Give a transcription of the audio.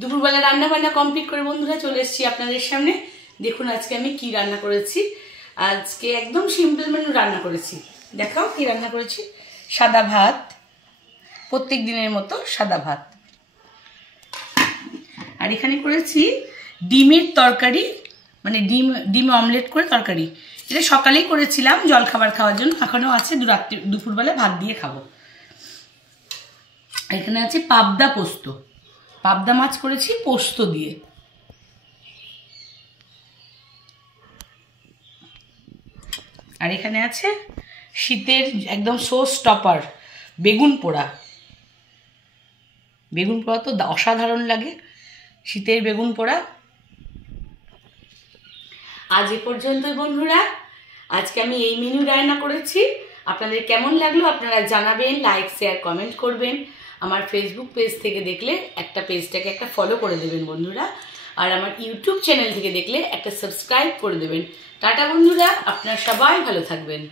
দুপুরবেলা রান্না বান্না কমপ্লিট করে বন্ধুরা চলে এসেছি আপনাদের সামনে। দেখুন আজকে আমি কি রান্না করেছি। আজকে একদম সিম্পল মেনু রান্না করেছি। দেখাও কি রান্না করেছি। সাদা ভাত, প্রত্যেক দিনের মতো সাদা ভাত। আর এখানে করেছি ডিমের তরকারি, মানে ডিম অমলেট করে তরকারি। এটা সকালেই করেছিলাম জলখাবার খাওয়ার জন্য, এখনও আছে, দুপুরবেলা ভাত দিয়ে খাবো। এখানে আছে পাবদা পোস্ত, পাবদা মাছ করেছি পোস্ত দিয়ে। আর এখানে আছে শীতের একদম শো স্টপার বেগুন পোড়া। বেগুন পোড়া তো অসাধারণ লাগে, শীতের বেগুন পোড়া। আজ এ পর্যন্তই বন্ধুরা, আজকে আমি এই মেনু রান্না করেছি। আপনাদের কেমন লাগলো আপনারা জানাবেন, লাইক শেয়ার কমেন্ট করবেন। আমার ফেসবুক পেজ থেকে দেখলে পেজটাকে একটা ফলো করে দেবেন বন্ধুরা। আর আমার ইউটিউব চ্যানেল থেকে দেখলে একটা সাবস্ক্রাইব করে দেবেন। টাটা বন্ধুরা, আপনারা সবাই ভালো থাকবেন।